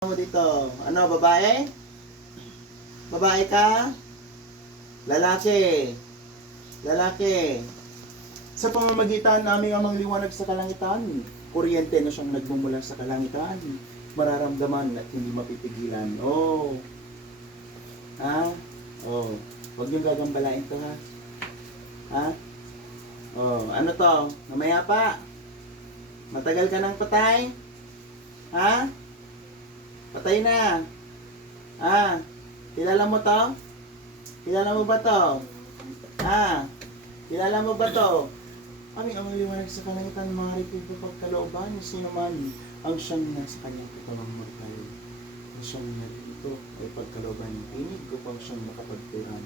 Mo dito. Ano, babae? Babae ka? Lalaki. Lalaki. Sa pamamagitan naming amang liwanag sa kalangitan, kuryente na siyang nagmumula sa kalangitan. Mararamdaman at hindi mapipigilan. Oh. Ha? Oh. Huwag niyong gagambalain to, ha? Ha? Oh. Ano to? Mamaya pa? Matagal ka nang patay? Ha? Patay na. Ah, kilala mo to? Kilala mo ba to? Ah, kilala mo ba to? Aming ang liwanag sa kalangitan, mga ripid pagkalooban, sino man ang siyang nasa kanyang katawang mortal. Ang siyang narito ay pagkalooban ng tinig upang siyang makapagturan.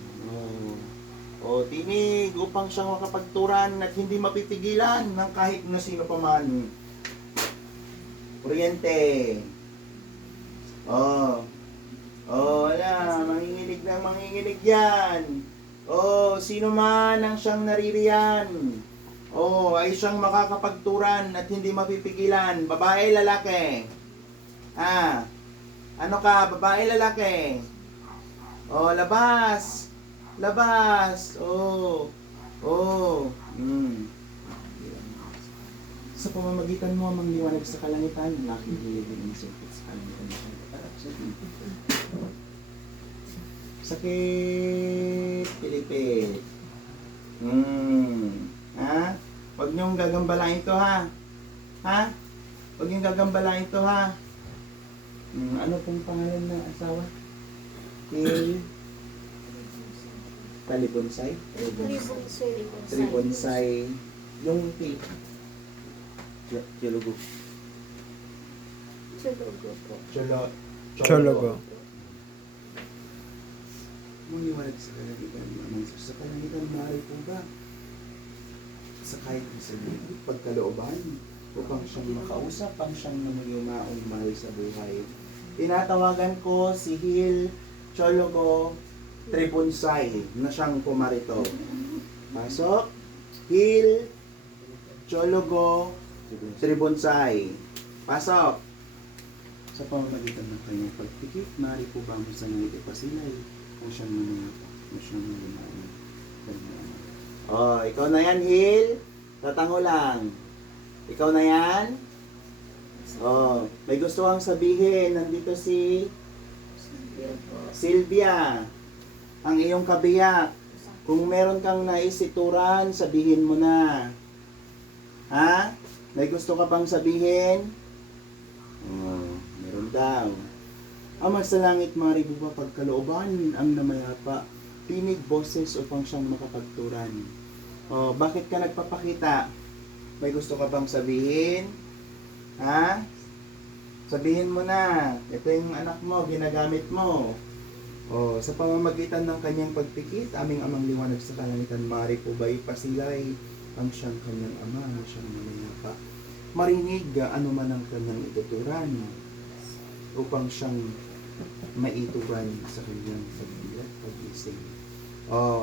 Oh, tinig upang siyang makapagturan at hindi mapipigilan ng kahit na sino pa man. Kuryente. Wala. Manginginig yan. Sino man ang siyang naririyan. Ay siyang makakapagturan at hindi mapipigilan. Babae, lalaki. Ano ka? Babae, lalaki. Labas. Labas. Sa pamamagitan mo amang liwanag sa kalangitan, nakikilig ang sipit sa kalangitan. Sakit, pilipit. Huwag niyong gagambalain to, ha? Ha? Huwag niyong gagambalain to, ha? Ano pong pangalan ng asawa? Talibonsay? Tribonsay. Yung Chologo. Chologo. Muniwalag sa kalangitan, sa kalangitan, maaari po ba? Sa kahit sa pagkalooban, upang siyang makausap, ang siyang namuyumaong mahal sa buhay. Tinatawagan ko si Hil Chologo Tribonsay na siyang pumarito. Pasok. Hil Chologo Tribonsay. Pasok. Sa pamamagitan ng kanyang pagpikit, maaari po ba mo sa ngayon ipasilay kung siyang nangyayapa, kung siyang nangyayapa. Ikaw na yan, Hil. Tatango lang. Ikaw na yan. May gusto kang sabihin. Nandito si Sylvia. Ang iyong kabiyak. Kung meron kang naisituran, sabihin mo na. Ha? May gusto ka bang sabihin? Meron daw. Ama sa langit, maribo ba pagkalooban ang namayapa, tinig boses upang siyang makapagturan. Bakit ka nagpapakita? May gusto ka bang sabihin? Ha? Sabihin mo na. Ito yung anak mo, ginagamit mo. Sa pamamagitan ng kanyang pagpikit, aming amang liwanag sa kalangitan, mari po ba ipasilay ang siyang kanyang ama, ang siyang namayapa. Marinig ano man ang kanyang ituturan upang siyang maituran sa kanyang pagbilat, pag-isig.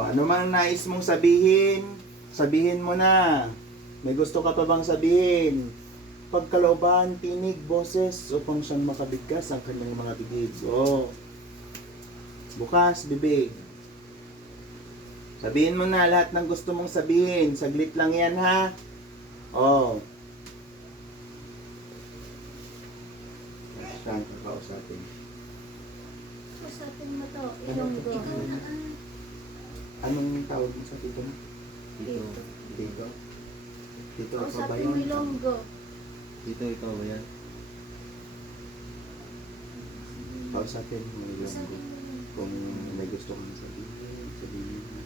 Ano man nais mong sabihin, sabihin mo na. May gusto ka pa bang sabihin? Pagkalooban, tinig, boses upang siyang makabigkas ang kanyang mga bibig. Bukas, bibig. Sabihin mo na lahat ng gusto mong sabihin. Saglit lang yan, ha? Saan ka kausapin? Kausapin mo to, Ilonggo. Anong tawag mo sa tito mo? Dito. Dito? Dito ako ba Kausapin mo yun? Ilonggo. Dito ikaw ba yan? Kausapin mo yung Kausapin mo yun. kung may gusto kang sabihin, sabihin mo.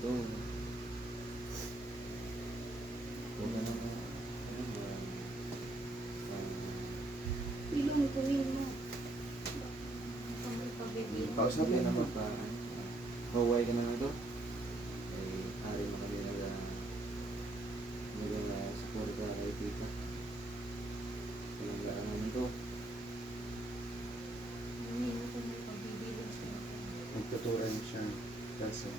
Ito. Huwag na naman. Ilonggo mo. Kami pabibig. Kausapin mo. Huwag ka naman ito. Hari mo kami support ka kay tita. Walang gaan naman ito. Hindi mo kami pabibig. Nagtuturan siya. Kaso,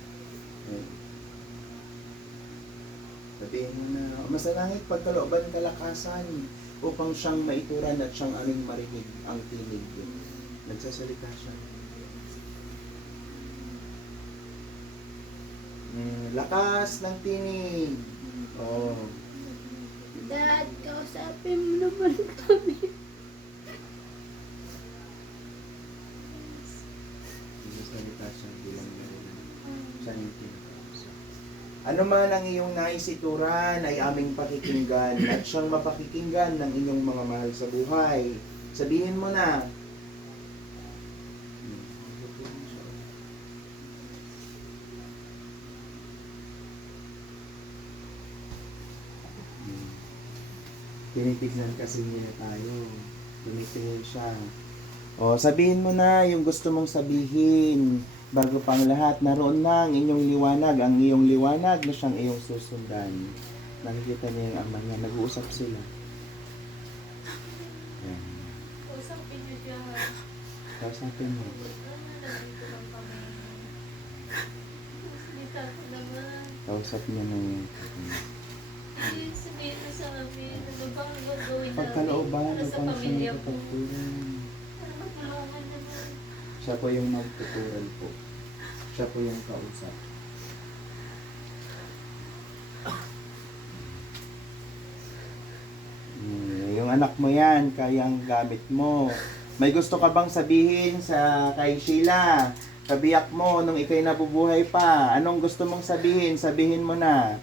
sabihin mo na, masalangit pagkalooban kalakasan, upang siyang maituran at siyang aming marinig ang tinig. Nagsasalita siya. Lakas ng tinig. Oh. Dad, kausapin mo naman kami. Nagsasalita siya bilang marinig. Siya yung tinakausap. Ano man ang iyong naisituran ay aming pakikinggan at siyang mapakikinggan ng inyong mga mahal sa buhay. Sabihin mo na. Tinitignan kasi niya tayo. Tumitingin siya. O, sabihin mo na yung gusto mong sabihin. Bago pang lahat, naroon na ang inyong liwanag. Ang iyong liwanag na siyang iyong susundan. Nakikita niya yung ama niya. Nag-uusap sila. Yan. Kausapin niyo siya. Kausapin mo. Nandito lang kami. Salita ko naman. Kausap niya ng Sabihin mo sa amin. Ano bang gagawin namin? pagkalooban Para ng sa pansiyang pamilya ko. kapagpuran. Para matulungan naman. Siya po yung magtutural po. Siya po yung kausap. Yung anak mo yan, kayang gamit mo. May gusto ka bang sabihin sa kay Sheila? Kabiyak mo nung ikay nabubuhay pa. Anong gusto mong sabihin? Sabihin mo na.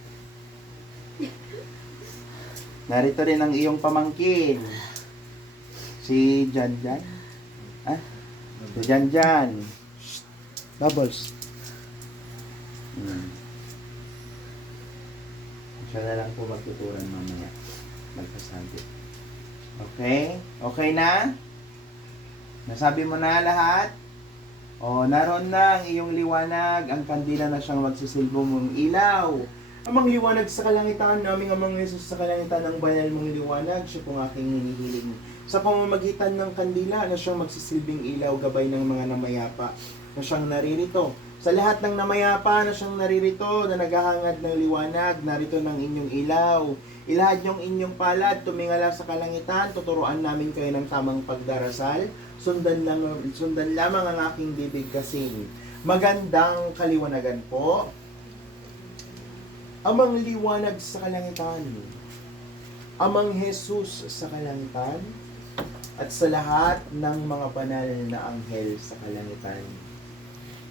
Narito rin ang iyong pamangkin. Si Janjan. Ah? Si Janjan. Shh. Bubbles. Siya na lang po magtuturan mamaya. Magpasabi. Okay? Okay na? Nasabi mo na lahat? O, naroon na ang iyong liwanag. Ang kandila na siyang magsisilbo mong ilaw. Amang liwanag sa kalangitan, naming amang Jesus sa kalangitan ng banal mong liwanag, siya pong aking hinihiling. Sa pamamagitan ng kandila na siyang magsisilbing ilaw, gabay ng mga namayapa na siyang naririto. Sa lahat ng namayapa na siyang naririto, na naghahangad ng liwanag, narito ng inyong ilaw. Ilahad niyong inyong palad, tumingala sa kalangitan, tuturuan namin kayo ng tamang pagdarasal. Sundan lamang ang aking bibig kasing. Magandang kaliwanagan po. Amang liwanag sa kalangitan, amang Jesus sa kalangitan, at sa lahat ng mga banal na anghel sa kalangitan.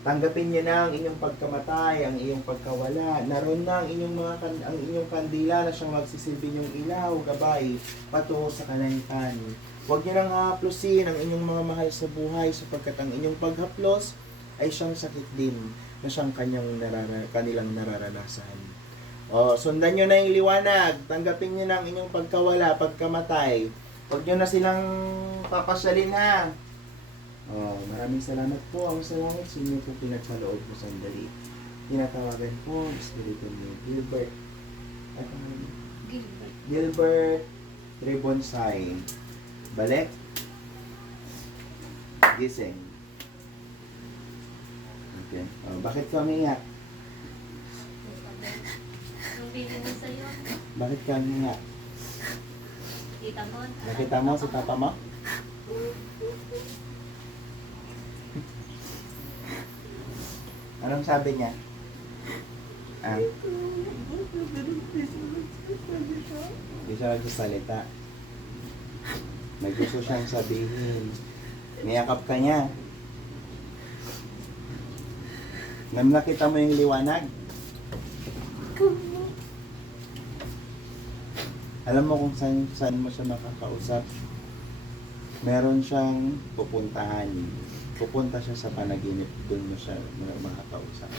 Tanggapin niyo na ang inyong pagkamatay, ang iyong pagkawala. Naroon na ang inyong kandila na siyang magsisilbi niyong ilaw, gabay, patungo sa kalangitan. Huwag niyo nang haplusin ang inyong mga mahal sa buhay sapagkat ang inyong paghaplos ay siyang sakit din na siyang kanilang nararanasan. O, sundan nyo na yung liwanag. Tanggapin nyo na ang inyong pagkawala, pagkamatay. Huwag nyo na silang papasyalin ha. O, maraming salamat po. Ang salamat sa inyo po pinagpaloob mo sandali. Tinatawagan po, Espiritu ni Gilbert. Gilbert Tribonsay. Balik. Gising. Okay. O, bakit ka umiyak? Nung bilhin mo sa'yo, Bakit ka umiyak? kita mo. Nakita mo si papa mo? Anong sabi niya? Ah, hindi siya nagsasalita. May gusto siyang sabihin. Niyakap ka niya. Nang nakita mo yung liwanag? Alam mo kung saan mo siya makakausap? Meron siyang pupuntahan. Pupunta siya sa panaginip, doon mo siya makakausap.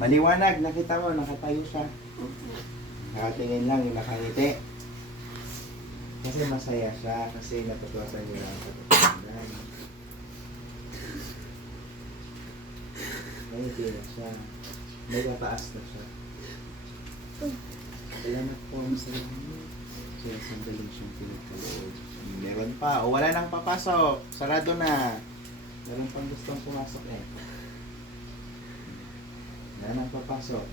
Maliwanag, nakita mo, nakatayo siya. Nakatingin lang, yung nakangiti. Kasi masaya siya, kasi natutuwasan niya ang katotohanan. Ngiti na siya. May tataas na siya. Salamat po ang salamat. Kaya sandaling siyang pinagkaloob. Meron pa. O wala nang papasok. Sarado na. Meron pang gustong pumasok eh. Wala nang papasok.